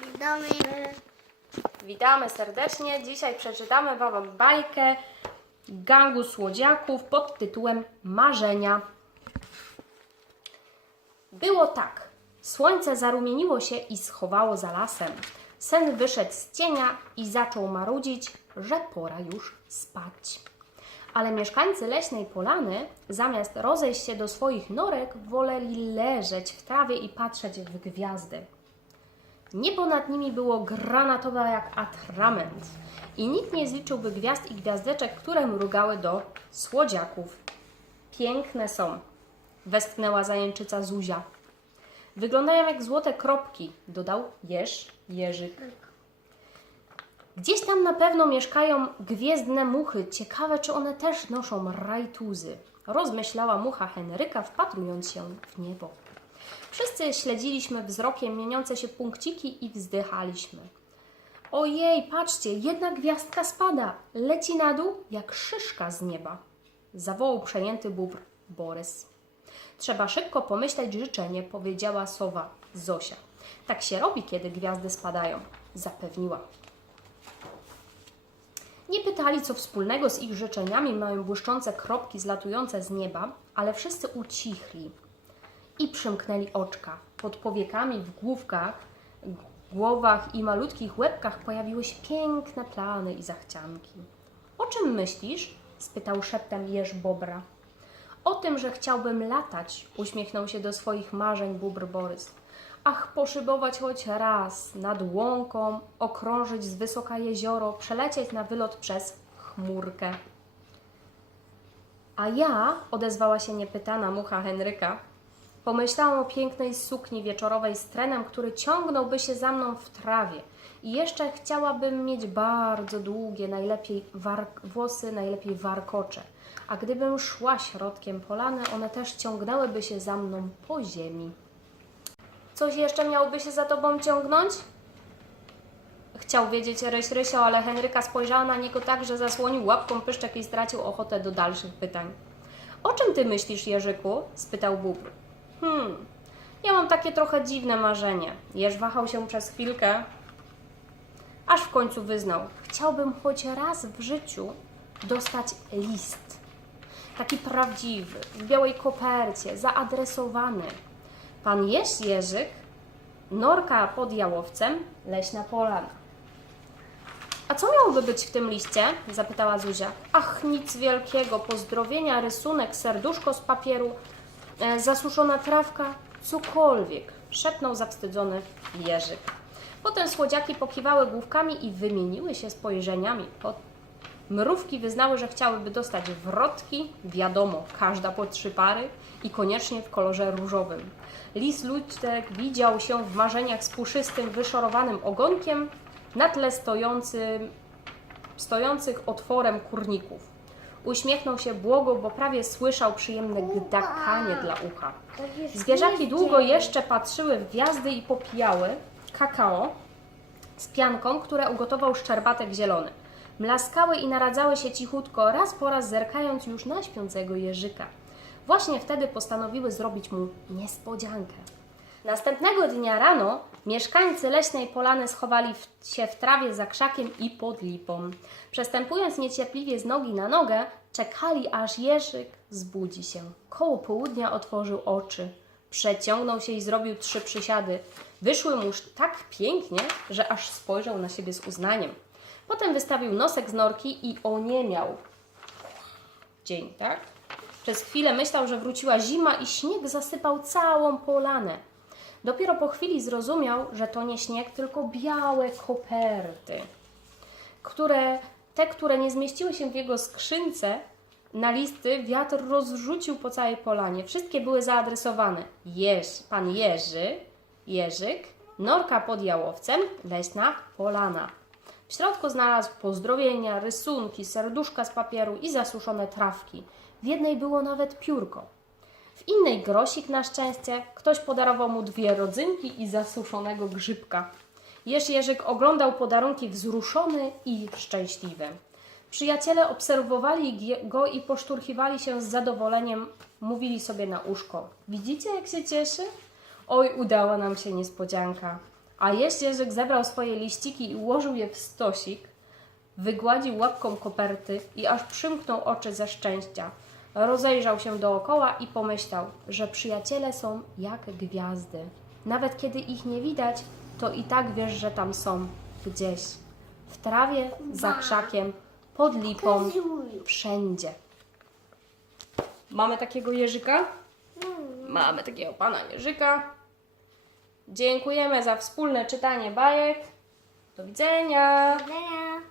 Domy. Witamy serdecznie. Dzisiaj przeczytamy Wam bajkę gangu słodziaków pod tytułem Marzenia. Było tak. Słońce zarumieniło się i schowało za lasem. Sen wyszedł z cienia i zaczął marudzić, że pora już spać. Ale mieszkańcy leśnej polany, zamiast rozejść się do swoich norek, woleli leżeć w trawie i patrzeć w gwiazdy. Niebo nad nimi było granatowe jak atrament i nikt nie zliczyłby gwiazd i gwiazdeczek, które mrugały do słodziaków. Piękne są, westchnęła zajęczyca Zuzia. Wyglądają jak złote kropki, dodał Jerz Jerzyk. Gdzieś tam na pewno mieszkają gwiezdne muchy. Ciekawe, czy one też noszą rajtuzy. Rozmyślała mucha Henryka, wpatrując się w niebo. Wszyscy śledziliśmy wzrokiem mieniące się punkciki i wzdychaliśmy. Ojej, patrzcie, jedna gwiazdka spada, leci na dół jak szyszka z nieba. Zawołał przejęty bóbr Borys. Trzeba szybko pomyśleć życzenie, powiedziała sowa Zosia. Tak się robi, kiedy gwiazdy spadają, zapewniła. Nie pytali, co wspólnego z ich życzeniami mają błyszczące kropki zlatujące z nieba, ale wszyscy ucichli i przymknęli oczka. Pod powiekami, w główkach, głowach i malutkich łebkach pojawiły się piękne plany i zachcianki. O czym myślisz? spytał szeptem jeż Bobra. O tym, że chciałbym latać, uśmiechnął się do swoich marzeń bubr Borys. Ach, poszybować choć raz nad łąką, okrążyć z wysoka jezioro, przelecieć na wylot przez chmurkę. A ja, odezwała się niepytana mucha Henryka, pomyślałam o pięknej sukni wieczorowej z trenem, który ciągnąłby się za mną w trawie. I jeszcze chciałabym mieć bardzo długie, najlepiej włosy, najlepiej warkocze. A gdybym szła środkiem polany, one też ciągnęłyby się za mną po ziemi. Coś jeszcze miałoby się za tobą ciągnąć? Chciał wiedzieć Ryś Rysio, ale Henryka spojrzała na niego tak, że zasłonił łapką pyszczek i stracił ochotę do dalszych pytań. O czym ty myślisz, Jerzyku? spytał Bóbr. Hmm, ja mam takie trochę dziwne marzenie. Jerz wahał się przez chwilkę, aż w końcu wyznał. Chciałbym choć raz w życiu dostać list. Taki prawdziwy, w białej kopercie, zaadresowany. Pan Jeż Jerzyk, norka pod jałowcem, leśna polana. A co miałoby być w tym liście? zapytała Zuzia. Ach, nic wielkiego. Pozdrowienia, rysunek, serduszko z papieru, zasuszona trawka, cokolwiek, szepnął zawstydzony Jerzyk. Potem słodziaki pokiwały główkami i wymieniły się spojrzeniami. Pod Mrówki wyznały, że chciałyby dostać wrotki, wiadomo, każda po trzy pary i koniecznie w kolorze różowym. Lis Ludzek widział się w marzeniach z puszystym, wyszorowanym ogonkiem na tle stojącym, stojących otworem kurników. Uśmiechnął się błogo, bo prawie słyszał przyjemne gdakanie dla ucha. Zwierzaki długo jeszcze patrzyły w gwiazdy i popijały kakao z pianką, które ugotował szczerbatek zielony. Mlaskały i naradzały się cichutko, raz po raz zerkając już na śpiącego jeżyka. Właśnie wtedy postanowiły zrobić mu niespodziankę. Następnego dnia rano mieszkańcy leśnej polany schowali w, się w trawie za krzakiem i pod lipą. Przestępując niecierpliwie z nogi na nogę, czekali aż jeżyk zbudzi się. Koło południa otworzył oczy. Przeciągnął się i zrobił trzy przysiady. Wyszły mu tak pięknie, że aż spojrzał na siebie z uznaniem. Potem wystawił nosek z norki i oniemiał. Dzień, tak? Przez chwilę myślał, że wróciła zima i śnieg zasypał całą polanę. Dopiero po chwili zrozumiał, że to nie śnieg, tylko białe koperty, które, te, które nie zmieściły się w jego skrzynce na listy, wiatr rozrzucił po całej polanie. Wszystkie były zaadresowane. Jeż, pan Jerzy, Jerzyk, norka pod jałowcem, leśna polana. W środku znalazł pozdrowienia, rysunki, serduszka z papieru i zasuszone trawki. W jednej było nawet piórko. W innej grosik na szczęście, ktoś podarował mu dwie rodzynki i zasuszonego grzybka. Jeż Jerzyk oglądał podarunki wzruszony i szczęśliwy. Przyjaciele obserwowali go i poszturchiwali się z zadowoleniem, mówili sobie na uszko. Widzicie, jak się cieszy? Oj, udała nam się niespodzianka. A jeździerzyk zebrał swoje liściki i ułożył je w stosik, wygładził łapką koperty i aż przymknął oczy ze szczęścia. Rozejrzał się dookoła i pomyślał, że przyjaciele są jak gwiazdy. Nawet kiedy ich nie widać, to i tak wiesz, że tam są gdzieś. W trawie, za krzakiem, pod lipą, wszędzie. Mamy takiego jeżyka? Mamy takiego pana jeżyka. Dziękujemy za wspólne czytanie bajek. Do widzenia. Dobra.